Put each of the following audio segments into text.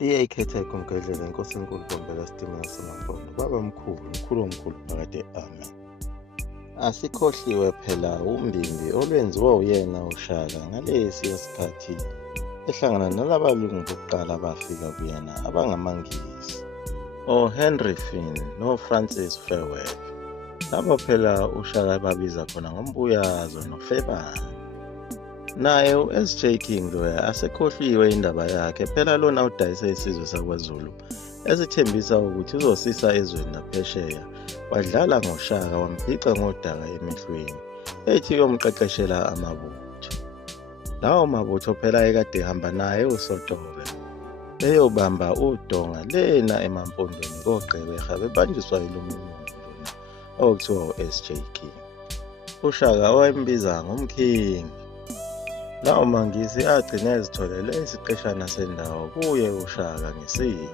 Iyayikhetha iGumgedlela inkosi enkulu Bombela Sitimela Samabhono baba mkhulu phakade amen. Asikhohliwe phela umbimbi olwenziwa uyena uShaka ngalesi sikhathi ehlangana nalabalungu bokuqala abafika kuyena abangamaNgisi Henry Finn Francis Farewell. Labo phela uShaka babiza khona ngombuyazo noFebani. Naye uSJ King loya asekhohliwe indaba yakhe phela lona udayise isizwe sakwaZulu esithembisa ukuthi uzosisa ezweni laphesheya. Wadlala ngoShaka wamphica ngodaka emehlweni ethi uyomqeqeshela amabutho. Lawo mabutho phela ekade ehamba naye uSotobe beyobamba udonga lena emampondweni koGqeberha bebanjiswa yilomlungu lona okuthiwa uSJ King. uShaka wayembiza ngomking. Lawo mangisi agcina ezitholele isiqeshana sendawo kuye uShaka ngesihle,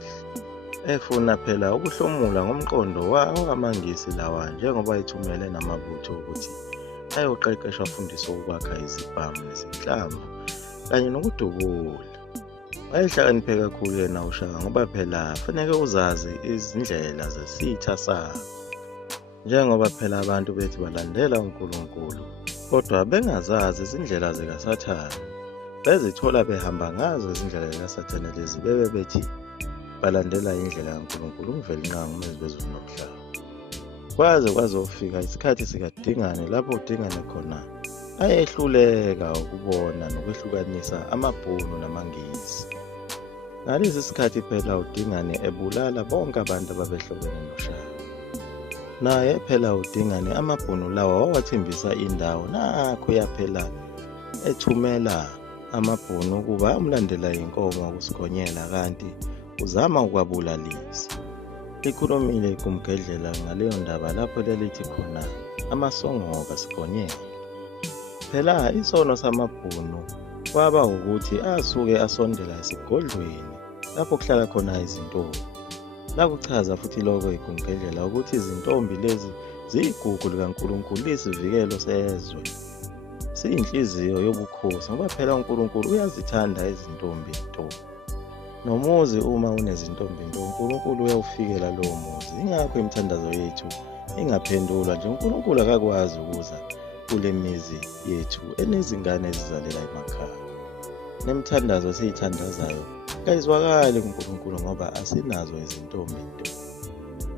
efuna phela ukuhlomula ngomqondo wawo amangisi lawa njengoba ethumele namabutho ukuthi ayoqeqeshwa afundiswe ukwakha izibhamu nezinhlamba kanye nokudubula. Wayehlakaniphe kakhulu yena uShaka ngoba phela kufanele uzazi izindlela zesitha sakho, njengoba phela abantu bethi balandela uNkulunkulu kodwa bengazazi izindlela zikaSathane. Bezithola behamba ngazo izindlela zikaSathane lezi bebe bethi balandela indlela kaNkulunkulu umveli nqangi umezi bezulu nomhlaba. Kwazofika isikhathi sikaDingane lapho uDingane khona ayehluleka ukubona nokwehlukanisa amabhunu namaNgisi. Ngalesi sikhathi phela uDingane ebulala bonke abantu ababehlobene noShaka. Naye phela uDingane amabhunu lawa wawathembisa indawo nakho yaphela ethumela amabhunu ukuba amlandela inkomo ukusigonyela kanti uzama ukwabulalisa. Likhulumile iGumgedlela ngaleyo ndaba lapho lelithi khona amasongoka sigonyela. Phela isono samabhunu kwaba ukuthi asuke asondela esigodlweni lapho kuhlala khona izintombi. Lakuchaza futhi lokho iGumgedlela ukuthi izintombi lezi ziyigugu likaNkulunkulu lisivikelo sezwe, siyinhliziyo yobukhosi ngoba phela uNkulunkulu uyazithanda izintombi nto. Nomuzi uma unezintombi nto uNkulunkulu uyawufikela lowo muzi. Ingakho imithandazo yethu ingaphendulwa nje uNkulunkulu akakwazi ukuza kule mizi yethu enezingane ezizalela emakhaya. Nemithandazo esiyithandazayo kayizwakali kuNkulunkulu ngoba asinazo izintombi nto.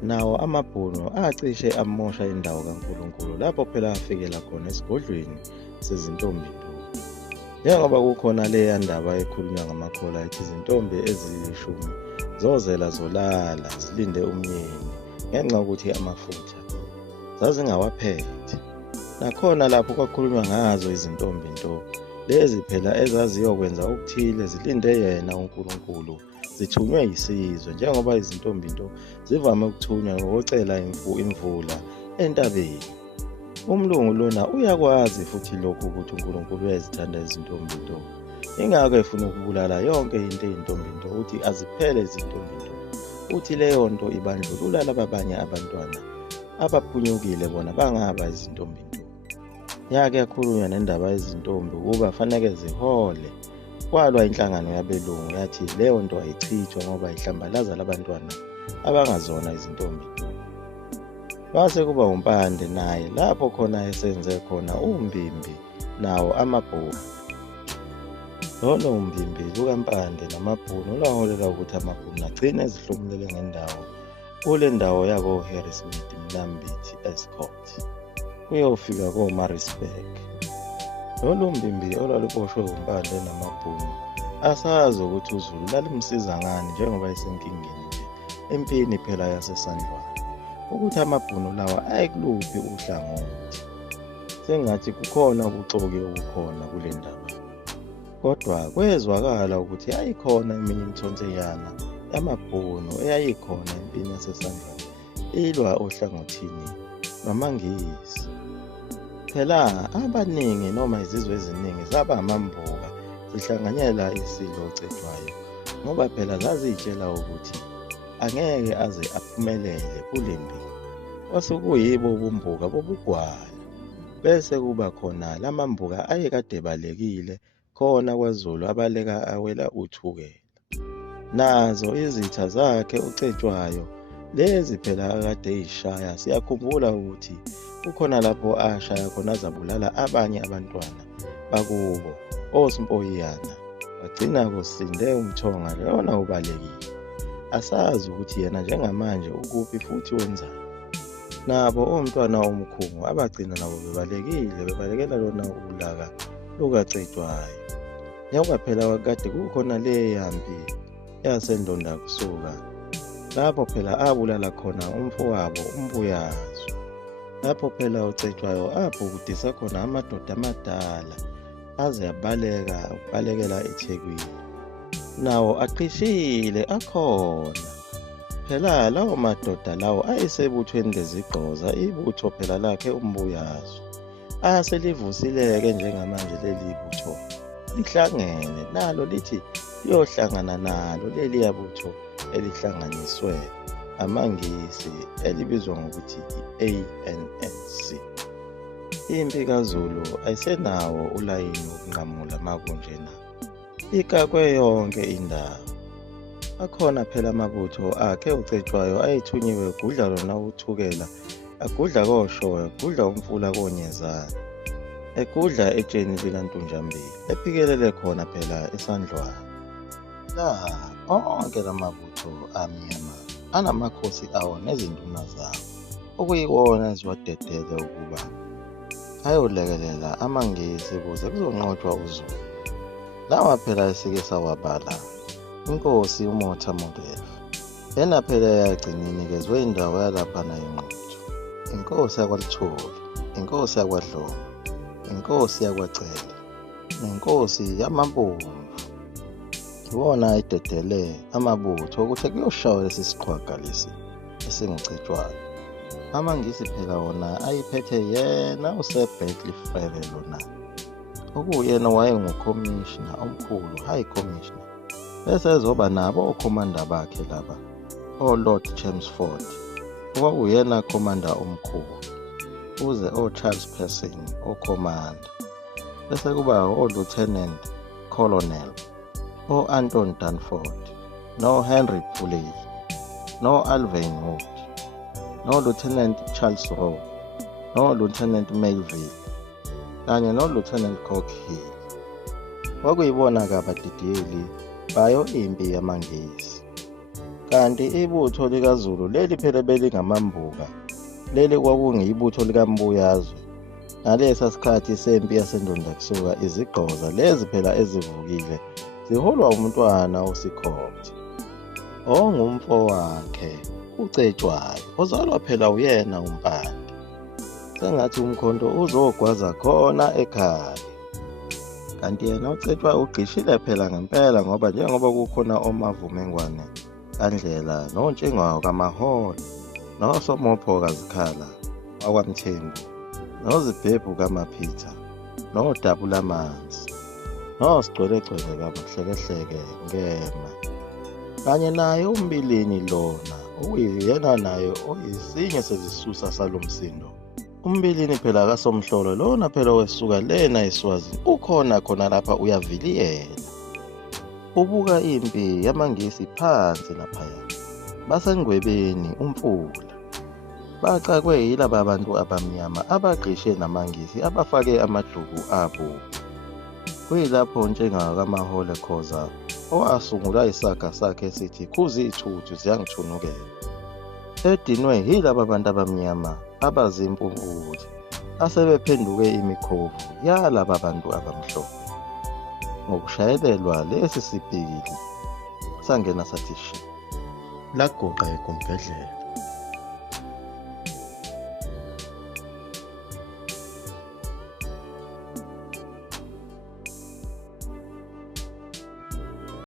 Nawo amabhunu acishe amosha indawo kaNkulunkulu lapho phela afikela khona esigodlweni sezintombi nto. Njengoba kukhona leya ndaba ekhulunywa ngamakholwa ethi izintombi eziyishumi zozela zolala zilinde umyeni ngenxa yokuthi amafutha zazingawaphethe. Nakhona lapho kwakhulunywa ngazo izintombi nto lezi phela ezaziyokwenza okuthile zilinde yena uNkulunkulu zithunywe yisizwe, njengoba izintombi nto zivame ukuthunywa ngokocela imvula entabeni. Umlungu lona uyakwazi futhi lokhu ukuthi uNkulunkulu uyazithanda izintombi nto. Ingakho efuna ukubulala yonke into eyintombi nto uthi aziphele izintombi nto. Uthi leyo nto ibandlulula laba abanye abantwana abaphunyukile bona bangaba izintombi nto. Yake yakhulunywa nendaba yezintombi ukuba faneke zihole. Kwalwa inhlangano yabelungu yathi leyo nto ayichithwa ngoba ihlambalaza labantwana abangazona izintombi nto. Base kuba uMpande naye lapho khona esenze khona umbimbi nawo amabhunu. Lolo umbimbi lukaMpande namabhunu lwaholela ukuthi amabhunu agcine ezihlomulele ngendawo kule ndawo yako Harrismith Mlambithi Escort kuyofika koMaritzburg. Lolo mbimbi olwaluboshwe uMpande namabhunu asazi ukuthi uZulu lalimsiza ngani njengoba esenkingeni nje empini phela yasesandlwana ukuthi amabhunu lawa ayekuluphi uhlangothi. Sengathi kukhona ubuxoki obukhona kule ndaba, kodwa kwezwakala ukuthi ayikhona eminye imithonseyana yamabhunu eyayikhona empini yasesandlwana ilwa ohlangothini lwamaNgisi. Phela abaningi noma izizwe eziningi zaba amambuka zihlanganyela isidlo ocethwayo ngoba phela zazitshela ukuthi angeke aze aphumelele kule mpi. Kwasekuyibo ubumbuka bobugwala bese kuba khona lamambuka ayekade balekile khona kwaZulu abaleka awela uthukela. nazo izitha zakhe uCetshwayo lezi phela akade eyishaya. Siyakhumbula ukuthi kukhona lapho ashaya khona azabulala abanye abantwana bakubo osimpoyiyana, wagcina kusinde umthonga lona ubalekile. Asazi ukuthi yena njengamanje ukuphi futhi wenzani. Nabo omntwana omkhulu abagcina nabo bebalekela lona ulaka lukaCetshwayo. Njengoba phela kade kukhona le yampi yasendonda kusuka lapho phela abulala khona umfowabo uMbuyazo, lapho phela uCetshwayo abhukudisa khona amadoda amadala aze abalekela eThekwini. Nawo aqishile akhona phela lawo madoda lawo ayesebuthweni lezigqoza, ibutho phela lakhe uMbuyazo aselivusileke njengamanje. Leli butho lihlangene nalo lithi liyohlangana nalo leliya butho elihlanganiswe amangisi elibizwa ngokuthi i-ANC. Impi kaZulu ayisenawo ulayini wokunqamula makunjena, ikakwe yonke indawo. Akhona phela amabutho akhe uCetshwayo ayethunyiwe gudla lona uthukela, agudla koshoya, agudla umfula konyezana, egudla etsheni likantunjambili, ephikelele khona phela Esandlwana. Onke lamabutho amnyama anamakhosi awo nezinduna zawo, okuyiwona eziwadedele ukuba ayolekelela amangisi ukuze kuzonqotshwa uZulu. Lawa phela esike sawabala: inkosi uMotha Modelo, yena phela yagcina inikezwe indawo yalaphana eNquthu, inkosi yakwaLitholi, inkosi yakwaDlomo, inkosi yakwaCele, nenkosi yamaMpofu. Iwona ayidedele amabutho ukuthi kuyoshawa lesi siqhwaga lesi esinguCetshwayo. Amangisi phela wona ayiphethe yena uSir Bentley lona, okuyena wayengukhomishina omkhulu, high commissioner, bese ezoba nabo okhomanda bakhe laba oLord Chelmsford, okwakuyena khomanda omkhulu, kuze oCharles Percy okhomanda, bese kuba oLieutenant Colonel o-Anton Danford, no-Henry Pulley, no-Alvin Wood, no-Lieutenant Charles Rowe, no-Lieutenant Melville kanye no-Lieutenant Cockhill. Kwakuyibona-ke abadidiyeli bayo impi yamangisi. Kanti ibutho likaZulu leli phela belingamambuka, leli kwakungiyibutho likaMbuyazo. Ngalesa sikhathi sempi yasendonda kusuka izigqoza lezi phela ezivukile ziholwa umntwana uSikhothe ongumfowakhe uCetshwayo, ozalwa phela uyena uMpande. Sengathi umkhonto uzogwaza khona ekhaya. Kanti yena uCetshwayo ugqishile phela ngempela, ngoba njengoba kukhona omavumengwane kaNdlela, noNtshingwayo kaMaholo, noSomopho kaZikhala wakwaMthembu, noZibhebhu kaMaphitha, noDabulamanzi, noSigcwelegcwele kaMahlekehleke Ngema, kanye naye uMbilini lona okuyena naye oyisinye sezisusa salo msindo. uMbilini phela kaSomhlolo lona phela wesuka lena eSwazini ukhona khona lapha uyaviliyela. Ubuka impi yamangisi phansi laphaya, basengwebeni umfula, baxakwe yilaba bantu abamnyama abagqishe namangisi abafake amaduku abo. Kuyilapho Ntshingwayo kaMahole Khoza owasungula isaga sakhe esithi Khuzi ithuthu ziyangithunukela, edinwe yilaba bantu abamnyama abazimpumputhe asebephenduke imikhovu yalaba bantu abamhlophe. Ngokushayelelwa lesi sipikili sangena sathi shi laguqa eGumbedlela.